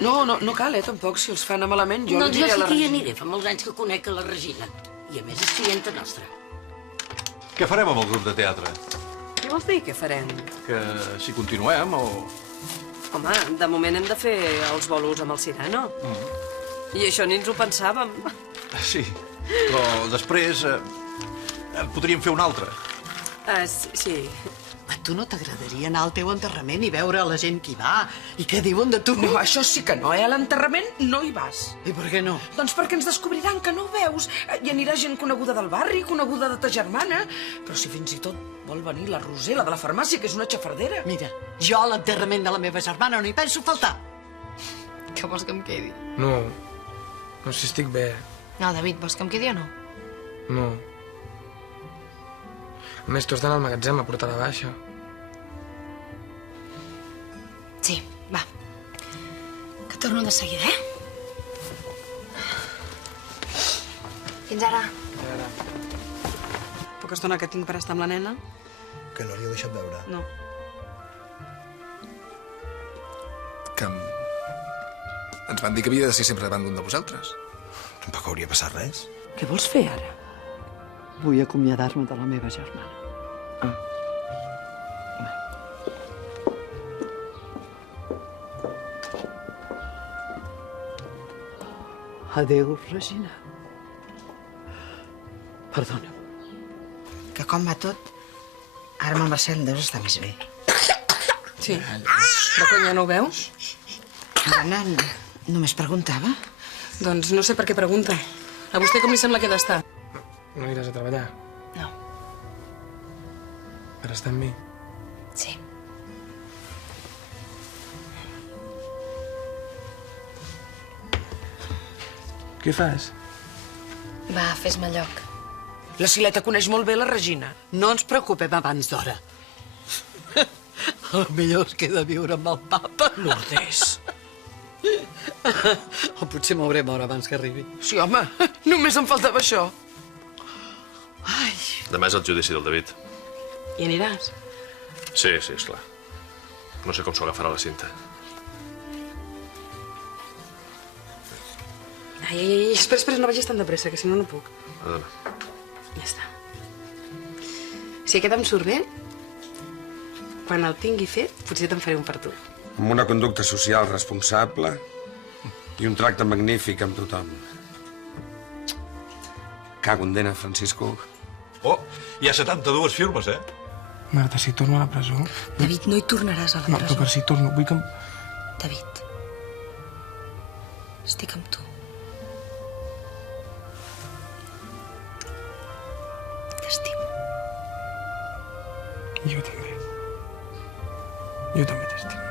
No cal, tampoc. Si els fa anar malament, jo Doncs jo aniré a sí la que hi Regina. aniré. Fa molts anys que conec a la Regina. I a més és clienta nostra. Què farem amb el grup de teatre? Què vols dir, què farem? Que si continuem o... Home, de moment hem de fer els bolos amb el Cirano. I això ni ens ho pensàvem. Sí, però després podríem fer un altre. Sí. A tu no t'agradaria anar al teu enterrament i veure la gent que hi va? I què diuen de tu? No, això sí que no, A l'enterrament no hi vas. I per què no? Doncs perquè ens descobriran que no ho veus. I anirà gent coneguda del barri, coneguda de ta germana. Però si fins i tot vol venir la Rosela de la farmàcia, que és una xafardera. Mira, jo a l'enterrament de la meva germana no hi penso faltar. Que vols que em quedi? No, si estic bé. No, David, vols que em quedi o no? No. A més, tu has d'anar al magatzem a portar la baixa. Sí, va. Que torno de seguida, Fins ara. Poca estona que tinc per estar amb la nena? Que no li heu deixat veure? No. Que ens van dir que havia de ser sempre davant d'un de vosaltres. Tampoc hauria passat res. Què vols fer ara? Vull acomiadar-me de la meva germana. Adéu, Regina. Perdona'm. Que com va tot, ara amb el Marcel deus estar més bé. Sí. Però quan ja no ho veus? Anna, només preguntava. Doncs no sé per què pregunta. A vostè com li sembla que ha d'estar? No aniràs a treballar? No. Per estar amb mi? Sí. Què fas? Va, fes-me lloc. La Sileta coneix molt bé la Regina. No ens preocupem abans d'hora. Millor es queda a viure amb el papa. Lourdes. O potser m'haurem hora abans que arribi. Sí, home, només em faltava això. Ai, Demà és el judici del David. Hi aniràs? Sí, esclar. No sé com s'ho agafarà la cinta. Ai, espera, no vagis tan de pressa, que si no, no puc. Perdona. Ja està. Si aquest em surt bé, quan el tingui fet, potser te'n faré un per tu. Amb una conducta social responsable i un tracte magnífic amb tothom. Cago en dena, Francisco. Oh, hi ha 72 firmes, Marta, si torno a la presó... David, no hi tornaràs a la No, presó. però per si torno, vull que... David, estic amb tu. T'estimo. Jo també. Jo també t'estimo.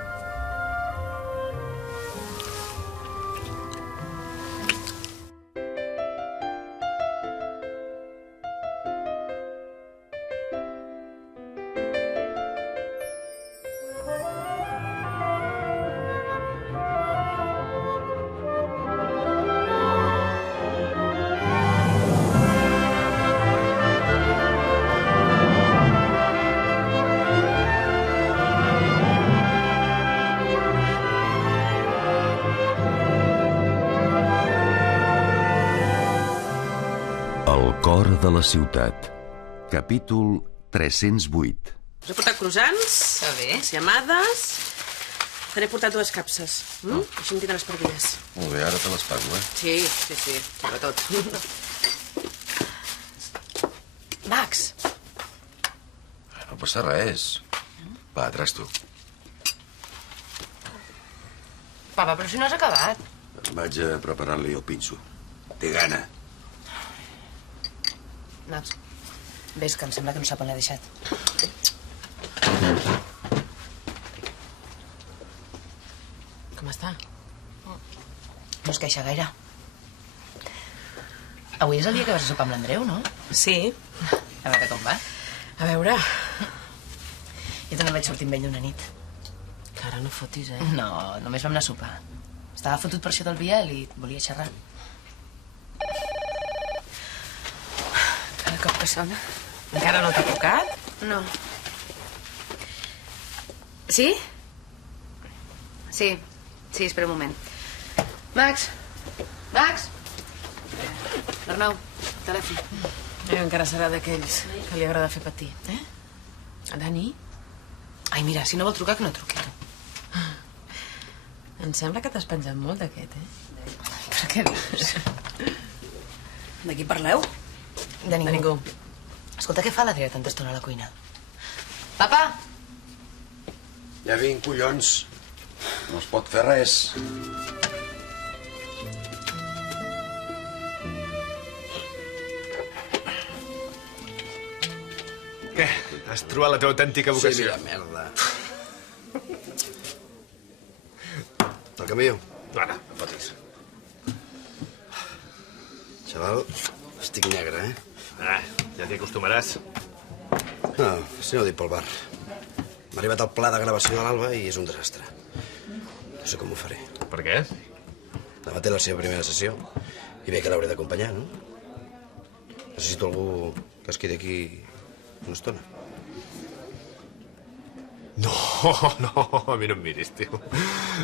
El cor de la ciutat. Capítol 308. Us he portat croissants, ciamades... Te n'he portat 2 capses. Així em tindràs per dies. Molt bé, ara te les pago, Sí, sobretot. Max, No passa res. Va, tras tu. papa, però si no has acabat. Vaig a preparar-li el pinso. Té gana. Max, ves, que em sembla que no sap on l'he deixat. Com està? No es queixa gaire. Avui és el dia que vas a sopar amb l'Andreu, no? Sí. A veure com va. A veure... Jo també vaig sortir amb ell una nit. Que ara no fotis, No, només vam anar a sopar. Estava fotut per això del Biel i volia xerrar. Cada cop que sona. Encara no t'ha trucat? No. Sí? Sí. Sí, espera un moment. Max! Max! L'Arnau, telèfon. Encara serà d'aquells que li agrada fer patir. Dani? Ai, mira, si no vol trucar, que no truqui. Em sembla que t'has penjat molt d'aquest, Per què dius? De qui parleu? De ningú. Escolta, què fa l'Adrià tanta estona a la cuina? Papa! Ja vinc, collons. No es pot fer res. Què? Has trobat la teva autèntica vocació? Sí, mira, merda. El canvio? No, no fotis. Xaval, estic negre, Ja t'hi acostumaràs. No, si no ho dic pel bar. M'ha arribat el pla de gravació de l'Alba i és un desastre. No sé com ho faré. Per què? Demà té la seva primera sessió i bé que l'hauré d'acompanyar, no? Necessito algú que es quedi aquí una estona. No, a mi no em miris, tio.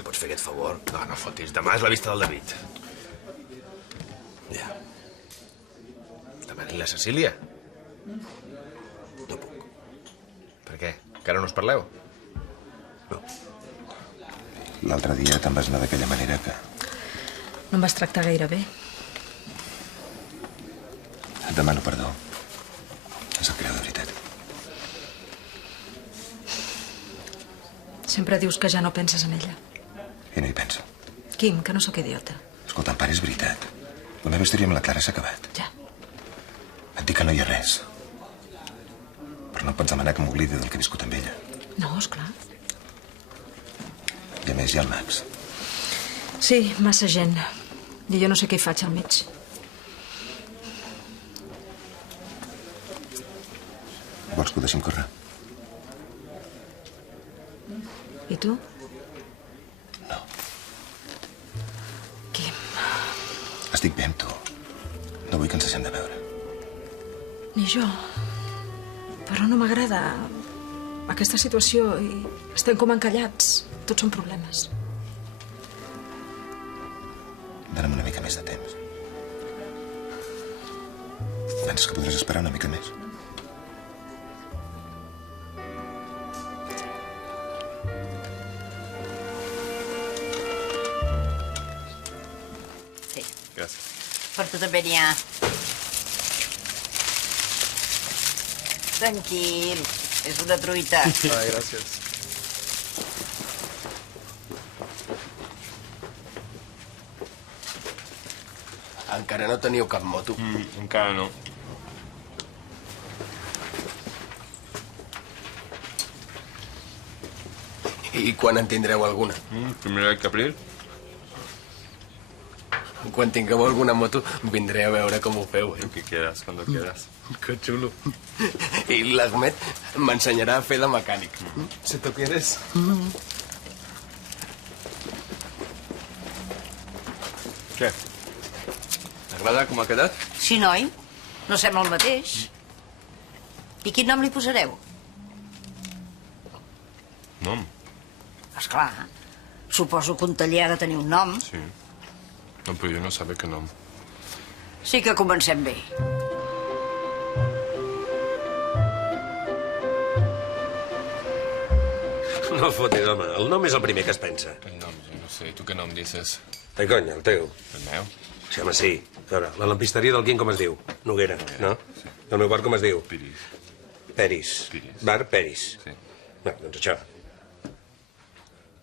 Pots fer aquest favor? No, no fotis. Demà és la vista del David. Ja. Demà ni la Cecília? No puc. Per què? Encara no us parleu? No. L'altre dia te'n vas anar d'aquella manera que... No em vas tractar gaire bé. Et demano perdó. És el creu de veritat. Sempre dius que ja no penses en ella. I no hi penso. Quim, que no sóc idiota. Escolta, pare, és veritat. La meva història amb la Clara s'ha acabat. Ja. Et dic que no hi ha res. Però no pots demanar que m'oblidi del que he viscut amb ella. No, esclar. I a més hi ha el Max. Sí, massa gent. I jo no sé què hi faig al mig. Vols que ho deixem córrer? I tu? No. Quim. Estic bé amb tu. No vull que ens deixem de veure. Ni jo. Però no m'agrada aquesta situació i estem com encallats. Tots són problemes. Dona'm una mica més de temps. Penses que podràs esperar una mica més? Sí. Gràcies. Per tu també n'hi ha. Tranquil, és una truita. Ai, gràcies. Encara no teniu cap moto? Encara no. I quan en tindreu alguna? Primer d'abril. Quan tingueu alguna moto, vindré a veure com ho feu, Lo que quieras, cuando quieras. Que xulo. I l'Ahmed m'ensenyarà a fer de mecànic. Si tu quieres. Què? T'agrada com ha quedat? Sí, noi? No sembla el mateix. I quin nom li posareu? Nom? Esclar, suposo que un taller ha de tenir un nom. Sí. No, però jo no sabia que nom. Sí que comencem bé. No fotis, home. El nom és el primer que es pensa. El nom, jo no sé. Tu què nom dices? Ai, conya, el teu. El meu? Sí, home, sí. A veure, la lampisteria del Quim com es diu? Noguera, no? El meu bar com es diu? Piris. Peris. Bar Peris. Sí. No, doncs això.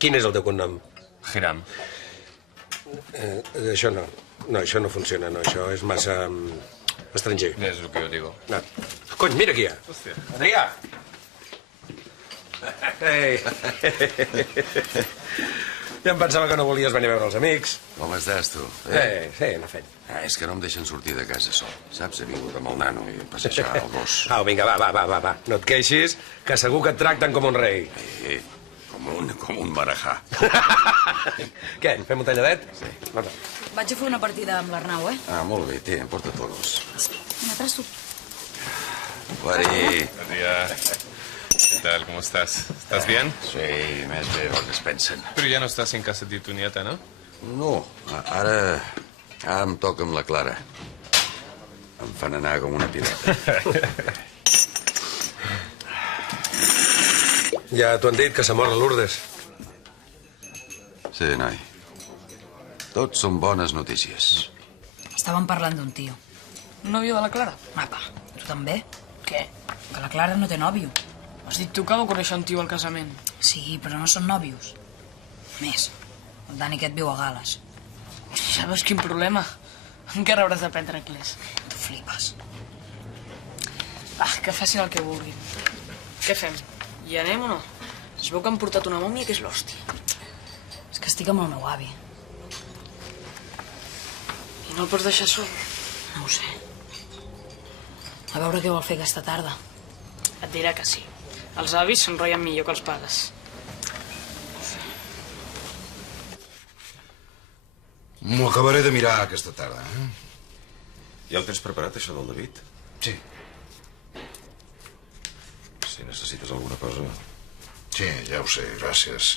Quin és el teu cognom? Geram. Això no. No, això no funciona, no. Això és massa... estranger. És el que jo digo. No. Cony, mira qui hi ha. Hòstia. Adrià! Ei! Ja em pensava que no volies venir a veure els amics. Com estàs, tu? Sí, anar fent. És que no em deixen sortir de casa sol. Saps? He vingut amb el nano i passejar el gos. Au, vinga, va. No et queixis, que segur que et tracten com un rei. Com un marajà. Què, fem un talladet? Sí. Vaig a fer una partida amb l'Arnau, Ah, molt bé, té, porta't el gos. Me traço. Guari. Adrià. tal? ¿Cómo estás? ¿Estás bien? Sí, més bé del que es pensen. Però ja no estàs en casa de tu nieta, no? No, ara em toca amb la Clara. Em fan anar com una pirata. Ja t'ho han dit, que s'ha mort la Lourdes. Sí, noi. Tot són bones notícies. Estaven parlant d'un tio. Un nòvio de la Clara? Apa, tu també? Què? Que la Clara no té nòvio. Has dit tu que va conèixer un tio al casament. Sí, però no són nòvios. A més, el Dani aquest viu a Gales. Ja veus quin problema. Encara hauràs d'aprendre anglès. Tu flipes. Que facin el que vulguin. Què fem? Hi anem o no? Es veu que han portat una mòmia que és l'hòstia. És que estic amb el meu avi. I no el pots deixar sol? No ho sé. A veure què vol fer aquesta tarda. Et dirà que sí. Els avis s'enrotllen millor que els pares. M'ho acabaré de mirar aquesta tarda, eh? Ja ho tens preparat, això del David? Sí. Si necessites alguna cosa... Sí, ja ho sé, gràcies.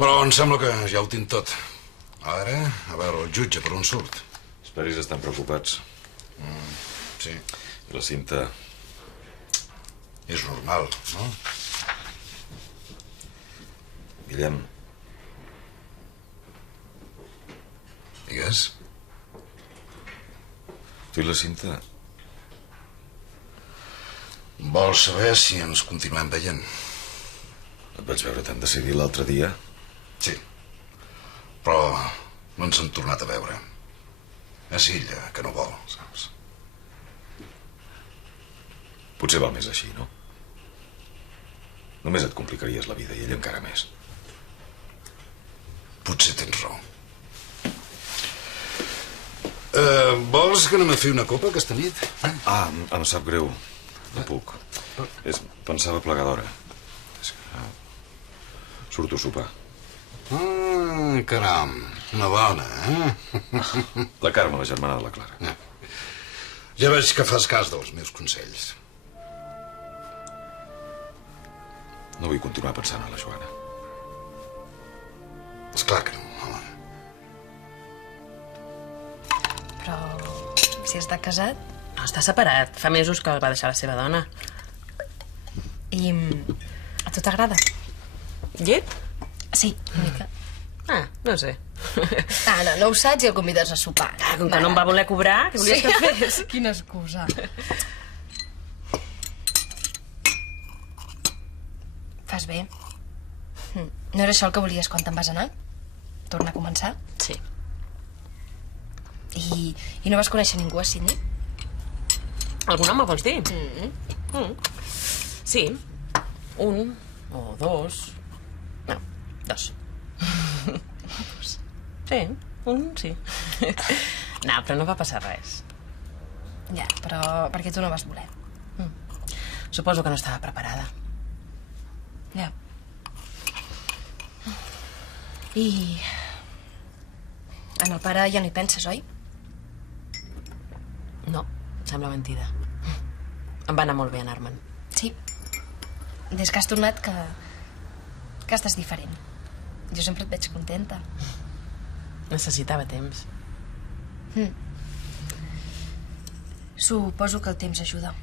Però em sembla que ja ho tinc tot. Ara, a veure el jutge per on surt. Els pares estan preocupats. Sí. I la Cinta... És normal, no? Guillem. Digues? Tu i la Cinta... Vols saber si ens continuem veient? Et vaig veure tan decidit l'altre dia. Sí. Però no ens hem tornat a veure. És ella que no vol, saps? Potser val més així, no? Només et complicaries la vida i ella encara més. Potser tens raó. Vols que anem a fer una copa aquesta nit? Em sap greu. No puc. Pensava plegar d'hora. Surto a sopar. Caram, una dona, eh? La Carme, la germana de la Clara. Ja veig que fas cas dels meus consells. No vull continuar pensant en la Joana. Esclar que no, home. Però si està casat... No, està separat. Fa mesos que el va deixar la seva dona. I a tu t'agrada? Llet? Sí, una mica. No sé. No ho saps i el convides a sopar. Com que no em va voler cobrar, què volies que fes? Quina excusa. Fas bé. No era això el que volies quan te'n vas anar? Torna a començar? Sí. I no vas conèixer ningú a Sydney? Algun home, vols dir? Sí. Un o dos. No, dos. Sí, un sí. No, però no va passar res. Ja, però per què tu no vas voler? Suposo que no estava preparada. Ja. I... en el pare ja no hi penses, oi? No, sembla mentida. Em va anar molt bé anar-me'n. Sí. Des que has tornat que estàs diferent. Jo sempre et veig contenta. Necessitava temps. Suposo que el temps ajuda.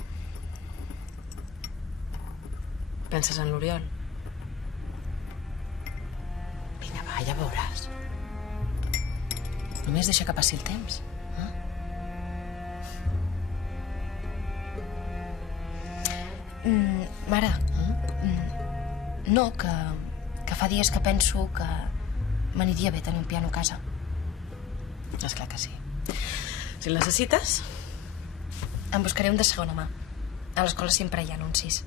Penses en l'Oriol? Vinga, va, ja veuràs. Només deixa que passi el temps. Mare, no, que fa dies que penso que m'aniria bé tenir un piano a casa. Esclar que sí. Si el necessites... En buscaré un de segona mà. A l'escola sempre hi ha anuncis.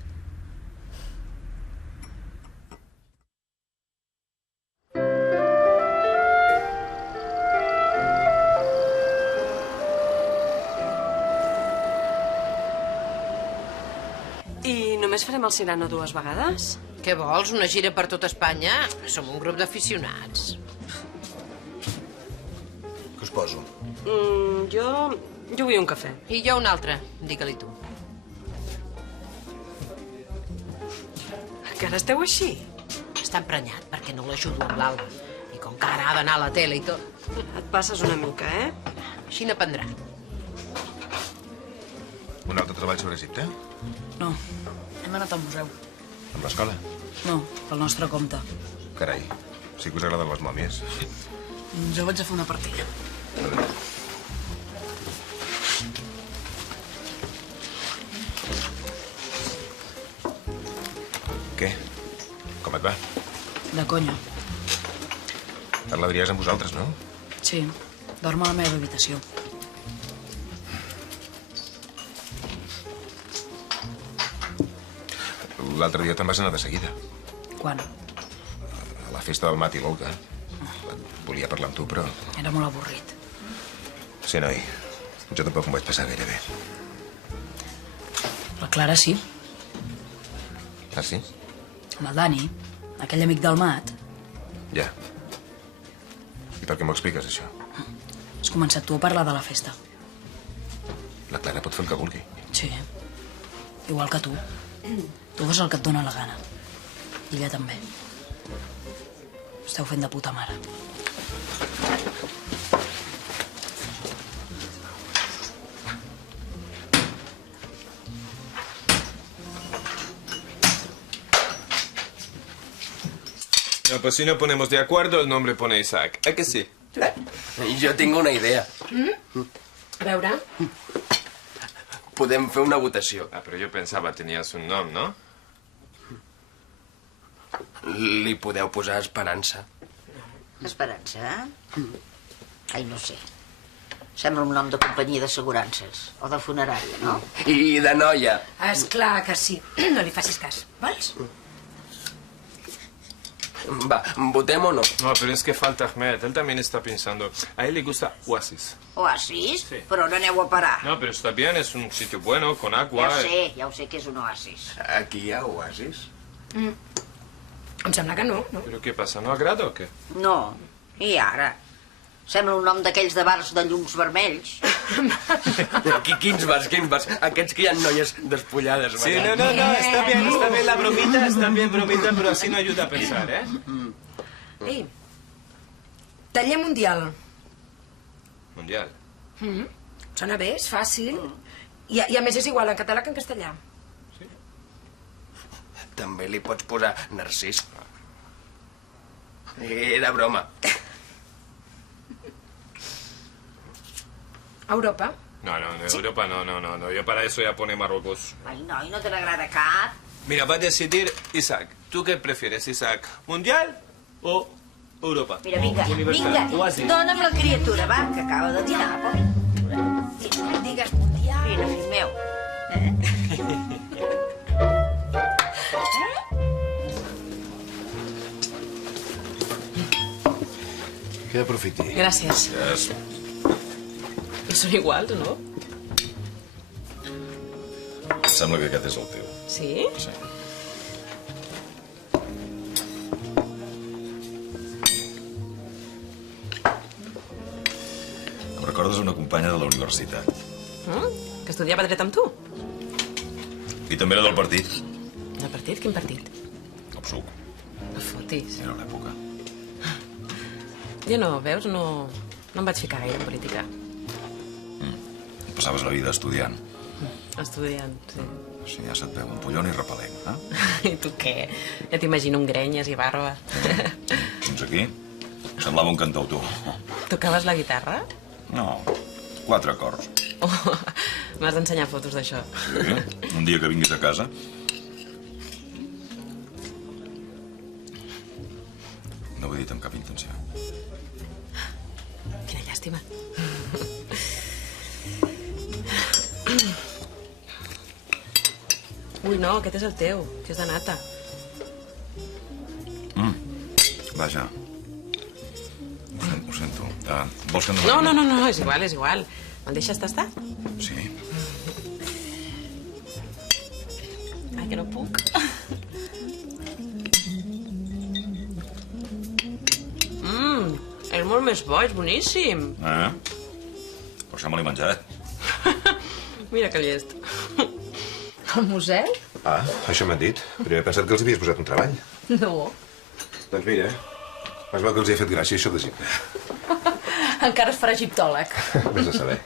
I només farem el Cirano 2 vegades? Què vols, una gira per tot Espanya? Som un grup d'aficionats. Què us poso? Jo vull un cafè. I jo un altre, digue-li tu. encara esteu així? Està emprenyat perquè no l'ajudo amb l'Alba. I com que ara ha d'anar a la tele i tot... Et passes una mica, eh? Així n'aprendrà. Un altre treball sobre Egipte? No, hem anat al museu. Amb l'escola? No, pel nostre compte. Carai, sí que us agraden les mòmies. Jo vaig a fer una partida. Què? Com et va? De conya. L'Adrià és amb vosaltres, no? Sí, dormo a la meva habitació. L'altre dia te'n vas anar de seguida. Quan? A la festa del Mat i l'Olga. Volia parlar amb tu, però... Era molt avorrit. Sí, noi. Jo tampoc m'ho vaig passar gaire bé. La Clara sí, Ah, sí? amb el Dani, aquell amic del Mat. Ja. I per què m'ho expliques, això? Has començat tu a parlar de la festa. La Clara pot fer el que vulgui. Sí, igual que tu. Tu fas el que et dóna la gana. I ella també. Esteu fent de puta mare. No, pues si no ponemos de acuerdo, el nombre pone Isaac. ¿A que sí? Jo tinc una idea. A veure... Podem fer una votació. Ah, pero yo pensaba tenías un nom, ¿no? Li podeu posar Esperança. Esperança, eh? Ai, no sé. Sembla un nom de companyia d'assegurances. O de funerària, no? I de noia. Esclar que sí. No li facis cas, vols? Va, votem o no? No, pero es que falta Ahmed. Él también está pensando. A él le gusta Oasis. Oasis? Sí. Però on aneu a parar? No, pero está bien, es un sitio bueno, con agua. Ja ho sé que és un oasis. Aquí hi ha oasis? Em sembla que no, no? ¿Pero qué pasa? ¿No agrada o qué? No, i ara? Sembla un nom d'aquells de bars de llums vermells. Quins bars, quins bars? Aquests que hi ha noies despullades. Sí, no, está bien la bromita, pero así no ayuda a pensar, ¿eh? Ei, taller mundial. Mundial. Sona bé, és fàcil. I a més és igual en català que en castellà. També li pots posar Narcís. Era broma. Europa? No, Europa no. Yo para eso ya pone Marruecos. Ai, noi, no te n'agrada cap? Mira, va a decidir Isaac. ¿Tú qué prefieres, Isaac? ¿Mundial o Europa? Mira, vinga, Oasis. dona'm la criatura, va, que acaba de dinar. Digues mundial. Vine, fill meu. Que aprofiti. Gràcies. Yes. I són iguals, no? Em sembla que aquest és el teu. Sí? Sí. Em recordes una companya de la universitat. Que estudiava dret amb tu? I també era del partit. El partit? Quin partit? El PSUC. No fotis. Era una època. Jo no, veus? No em vaig ficar gaire en política. Et passaves la vida estudiant. Estudiant, sí. Si ja se't veu un pollon i repel·lent, eh? I tu què? Ja t'imagino amb grenyes i barba. Fins aquí semblava un cantautor. Tocaves la guitarra? No, 4 acords. Oh, m'has d'ensenyar fotos d'això. Sí, un dia que vinguis a casa. No ho he dit amb cap intenció. Quina llàstima. Ui, no, aquest és el teu, que és de nata. Vaja. Ho sento. Vols que en No, demani? no, és igual, és igual. Me'l deixes tastar? Sí. Ai, que no puc. És molt més bo, és boníssim. Per això me l'he menjat. Mira que llest. Al museu? Ah, això m'han dit. Primer he pensat que els havies posat un treball. No. Doncs mira, es veu que els he fet gràcia això d'Egipte. Encara es farà egiptòleg. Vés a saber.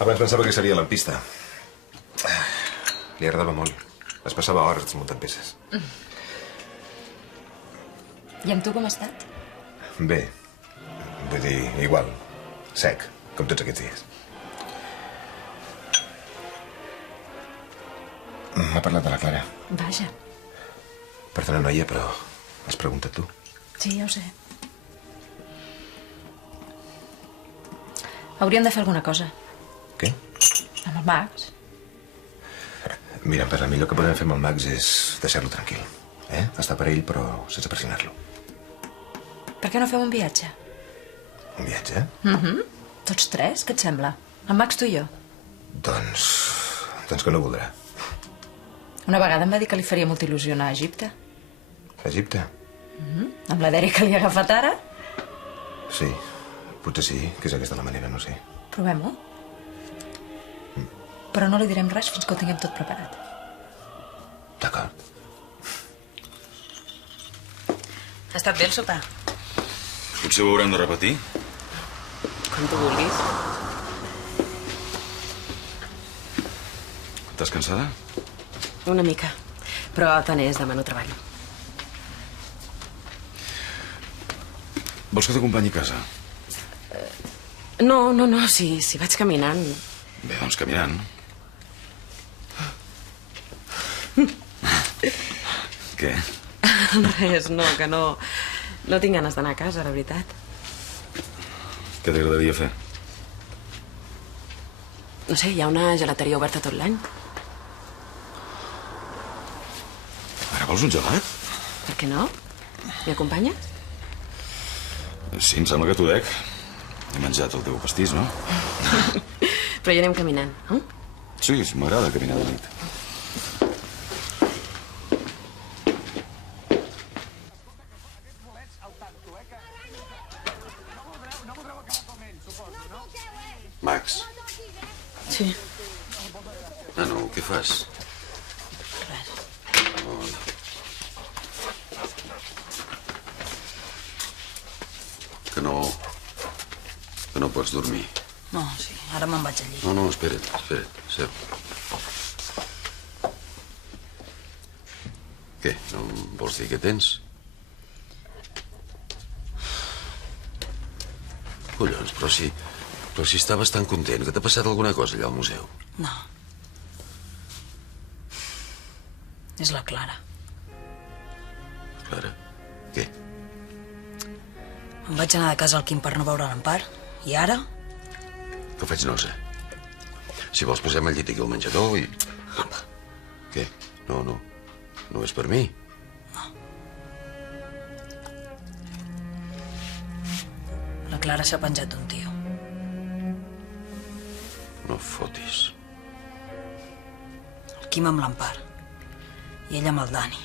Abans pensava que seria lampista. Li agradava molt. Es passava hores desmuntant peces. I amb tu com has estat? Bé. Vull dir, igual. Sec, com tots aquests dies. M'ha parlat de la Clara. Vaja. Perdona, noia, però has preguntat tu. Sí, ja ho sé. Hauríem de fer alguna cosa. Què? Amb el Max. Mira, per el millor que podem fer amb el Max és deixar-lo tranquil. Estar per ell, però sense pressionar-lo. Per què no fem un viatge? Un viatge? Tots tres, què et sembla? En Max, tu i jo. Doncs que no voldrà. Una vegada em va dir que li faria molta il·lusió anar a Egipte. Egipte? Amb la dèria que li ha agafat ara, Sí, potser sí, que és aquesta la manera, no sé. provem-ho. Però no li direm res fins que ho tinguem tot preparat. D'acord. Ha estat bé el sopar? Potser ho haurem de repetir. Quan tu vulguis. Estàs cansada? Una mica. Però tant és, demà no treballo. Vols que t'acompanyi a casa? No, si vaig caminant. Bé, doncs caminant. Què? Res, no, que no... No tinc ganes d'anar a casa, la veritat. Què t'agradaria fer? No sé, hi ha una gelateria oberta tot l'any. Ara vols un gelat? Per què no? M'hi acompanyes? Sí, em sembla que t'ho dec. He menjat el teu pastís, no? Però hi anem caminant, eh? Sí, m'agrada caminar de nit. Max. Sí. Nano, què fas? Res. Que no... Que no pots dormir. No, sí, ara me'n vaig al llit. No, espera't, seu. Què, no em vols dir què tens? Collons, però si estaves tan content, que t'ha passat alguna cosa allà al museu? No. És la Clara. Clara, què? Em vaig anar de casa al Quim per no veure l'Empar. I ara? Que faig nosa. Si vols posem el llit aquí al menjador i... Apa. Què? No és per mi. La Clara s'ha penjat d'un tio. No fotis. El Quim amb l'Empar. I ella amb el Dani.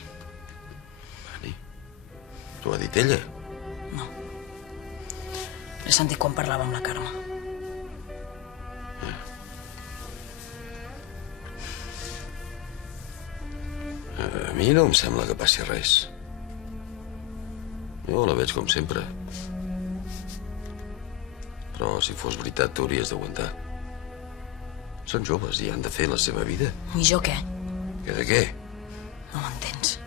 T'ho ha dit ella? L'he sentit quan parlava amb la Carme. A mi no em sembla que passi res. Jo la veig com sempre. Però si fos veritat t'hauries d'aguantar. Són joves i han de fer la seva vida. I jo què? Què de què? No m'entens.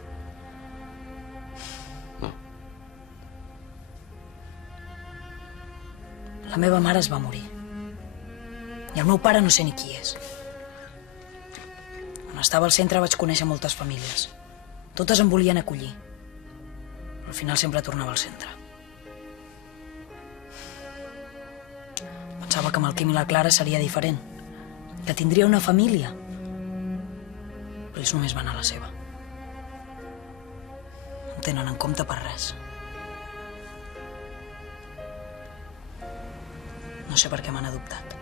No. La meva mare es va morir. I el meu pare no sé ni qui és. Quan estava al centre vaig conèixer moltes famílies. Totes em volien acollir. Però al final sempre tornava al centre. Pensava que amb el Quim i la Clara seria diferent. Que tindria una família. Però ells només van a la seva. No em tenen en compte per res. No sé per què m'han adoptat.